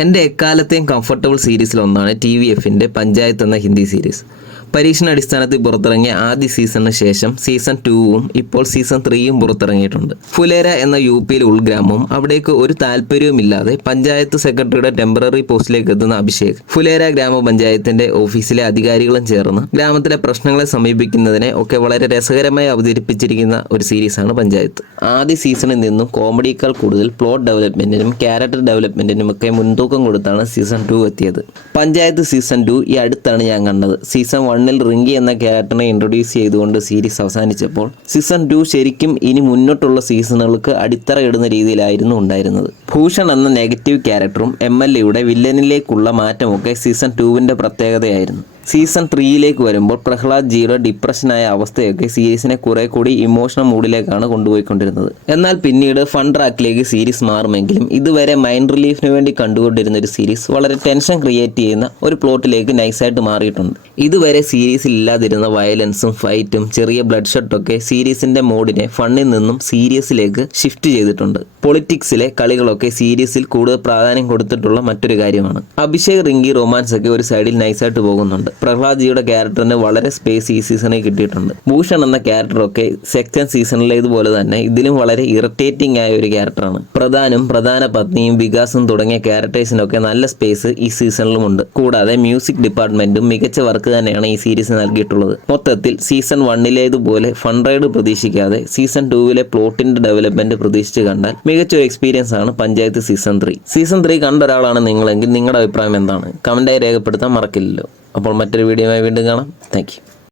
എൻ്റെ എക്കാലത്തെയും കംഫർട്ടബിൾ സീരീസിലൊന്നാണ് TVFൻ്റെ പഞ്ചായത്ത് എന്ന ഹിന്ദി സീരീസ്. പരീക്ഷണാടിസ്ഥാനത്തിൽ പുറത്തിറങ്ങിയ ആദ്യ സീസണിന് ശേഷം സീസൺ 2ഉം ഇപ്പോൾ സീസൺ 3യും പുറത്തിറങ്ങിയിട്ടുണ്ട്. ഫുലേര എന്ന UPയിലെ ഉൾഗ്രാമവും അവിടേക്ക് ഒരു താല്പര്യവുമില്ലാതെ പഞ്ചായത്ത് സെക്രട്ടറിയുടെ ടെമ്പററി പോസ്റ്റിലേക്ക് എത്തുന്ന അഭിഷേക് ഫുലേര ഗ്രാമപഞ്ചായത്തിന്റെ ഓഫീസിലെ അധികാരികളും ചേർന്ന് ഗ്രാമത്തിലെ പ്രശ്നങ്ങളെ സമീപിക്കുന്നതിനെ ഒക്കെ വളരെ രസകരമായി അവതരിപ്പിച്ചിരിക്കുന്ന ഒരു സീരീസാണ് പഞ്ചായത്ത്. ആദ്യ സീസണിൽ നിന്നും കോമഡിയേക്കാൾ കൂടുതൽ പ്ലോട്ട് ഡെവലപ്മെന്റിനും ക്യാരക്ടർ ഡെവലപ്മെന്റിനും ഒക്കെ മുൻതൂക്കം കൊടുത്താണ് സീസൺ 2 എത്തിയത്. പഞ്ചായത്ത് സീസൺ 2 ഈ അടുത്താണ് ഞാൻ കണ്ടത്. സീസൺ 1ൽ റിങ്കി എന്ന ക്യാരക്ടറിനെ ഇൻട്രൊഡ്യൂസ് ചെയ്തുകൊണ്ട് സീരീസ് അവസാനിച്ചപ്പോൾ സീസൺ 2 ശരിക്കും ഇനി മുന്നോട്ടുള്ള സീസണുകൾക്ക് അടിത്തറ ഇടുന്ന രീതിയിലായിരുന്നു ഉണ്ടായിരുന്നത്. ഭൂഷൺ എന്ന നെഗറ്റീവ് ക്യാരക്ടറും MLAയുടെ വില്ലനിലേക്കുള്ള മാറ്റമൊക്കെ സീസൺ 2വിൻ്റെ പ്രത്യേകതയായിരുന്നു. സീസൺ 3യിലേക്ക് വരുമ്പോൾ പ്രഹ്ലാദ് ജിയുടെ ഡിപ്രഷനായ അവസ്ഥയൊക്കെ സീരീസിനെ കുറെ കൂടി ഇമോഷണൽ മൂഡിലേക്കാണ് കൊണ്ടുപോയിക്കൊണ്ടിരുന്നത്. എന്നാൽ പിന്നീട് ഫൺ ട്രാക്കിലേക്ക് സീരീസ് മാറുമെങ്കിലും ഇതുവരെ മൈൻഡ് റിലീഫിന് വേണ്ടി കണ്ടുകൊണ്ടിരുന്ന ഒരു സീരീസ് വളരെ ടെൻഷൻ ക്രിയേറ്റ് ചെയ്യുന്ന ഒരു പ്ലോട്ടിലേക്ക് നൈസായിട്ട് മാറിയിട്ടുണ്ട്. ഇതുവരെ സീരീസിൽ ഇല്ലാതിരുന്ന വയലൻസും ഫൈറ്റും ചെറിയ ബ്ലഡ് ഷോട്ടൊക്കെ സീരീസിന്റെ മോഡിനെ ഫണ്ണിൽ നിന്നും സീരിയസിലേക്ക് ഷിഫ്റ്റ് ചെയ്തിട്ടുണ്ട്. പൊളിറ്റിക്സിലെ കളികളൊക്കെ സീരീസിൽ കൂടുതൽ പ്രാധാന്യം കൊടുത്തിട്ടുള്ള മറ്റൊരു കാര്യമാണ്. അഭിഷേക് റിങ്കി റൊമാൻസ് ഒക്കെ ഒരു സൈഡിൽ നൈസായിട്ട് പോകുന്നുണ്ട്. പ്രഹ്ലാദ് ജിയുടെ ക്യാരക്ടറിന് വളരെ സ്പേസ് ഈ സീസണിൽ കിട്ടിയിട്ടുണ്ട്. ഭൂഷൺ എന്ന ക്യാരക്ടറൊക്കെ സെക്കൻഡ് സീസണിലേതുപോലെ തന്നെ ഇതിലും വളരെ ഇറിറ്റേറ്റിംഗ് ആയ ഒരു ക്യാരക്ടറാണ്. പ്രധാനും പ്രധാന പത്നിയും വികാസും തുടങ്ങിയ ക്യാരക്ടേഴ്സിനൊക്കെ നല്ല സ്പേസ് ഈ സീസണിലുമുണ്ട്. കൂടാതെ മ്യൂസിക് ഡിപ്പാർട്ട്മെന്റും മികച്ച വർക്ക് തന്നെയാണ് ഈ സീരീസ് നൽകിയിട്ടുള്ളത്. മൊത്തത്തിൽ സീസൺ 1ലേതുപോലെ ഫൺ റൈഡ് പ്രതീക്ഷിക്കാതെ സീസൺ 2വിലെ പ്ലോട്ടിന്റെ ഡെവലപ്മെന്റ് പ്രതീക്ഷിച്ച് കണ്ടാൽ മികച്ചൊരു എക്സ്പീരിയൻസ് ആണ് പഞ്ചായത്ത് സീസൺ 3. സീസൺ 3 കണ്ട ഒരാളാണ് നിങ്ങളെങ്കിൽ നിങ്ങളുടെ അഭിപ്രായം എന്താണ്? കമന്റായി രേഖപ്പെടുത്താൻ മറക്കില്ലല്ലോ. അപ്പോൾ മറ്റൊരു വീഡിയോയുമായി വീണ്ടും കാണാം. Thank you.